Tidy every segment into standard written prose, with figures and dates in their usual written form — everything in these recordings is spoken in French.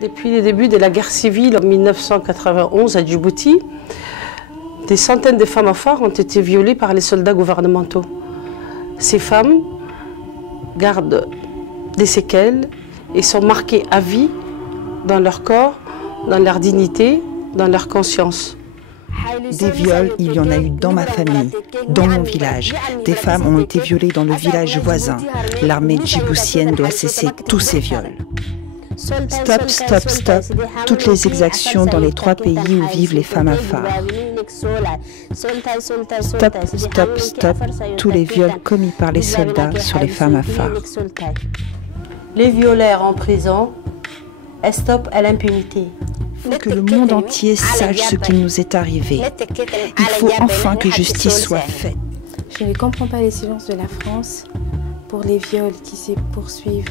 Depuis les débuts de la guerre civile en 1991 à Djibouti, des centaines de femmes afars ont été violées par les soldats gouvernementaux. Ces femmes gardent des séquelles et sont marquées à vie dans leur corps, dans leur dignité, dans leur conscience. Des viols, il y en a eu dans ma famille, dans mon village. Des femmes ont été violées dans le village voisin. L'armée djiboutienne doit cesser tous ces viols. Stop, stop, stop, toutes les exactions dans les 3 pays où vivent les femmes afars. Stop, stop, stop, tous les viols commis par les soldats sur les femmes afars. Les violeurs en prison, stop à l'impunité. Il faut que le monde entier sache ce qui nous est arrivé. Il faut enfin que justice soit faite. Je ne comprends pas les silences de la France pour les viols qui se poursuivent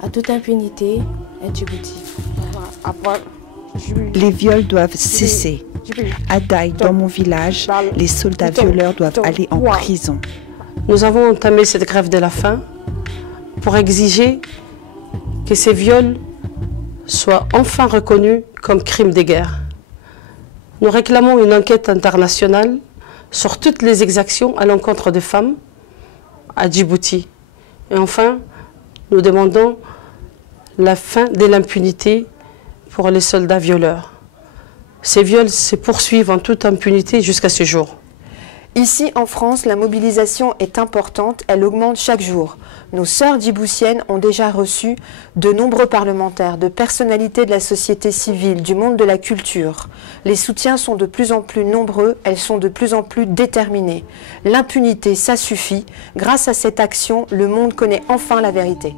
à toute impunité à Djibouti. Les viols doivent cesser. À Daï, dans mon village, les soldats violeurs doivent aller en prison. Nous avons entamé cette grève de la faim pour exiger que ces viols soient enfin reconnus comme crimes de guerre. Nous réclamons une enquête internationale sur toutes les exactions à l'encontre des femmes à Djibouti. Et enfin, nous demandons la fin de l'impunité pour les soldats violeurs. Ces viols se poursuivent en toute impunité jusqu'à ce jour. Ici, en France, la mobilisation est importante, elle augmente chaque jour. Nos sœurs djiboutiennes ont déjà reçu de nombreux parlementaires, de personnalités de la société civile, du monde de la culture. Les soutiens sont de plus en plus nombreux, elles sont de plus en plus déterminées. L'impunité, ça suffit. Grâce à cette action, le monde connaît enfin la vérité.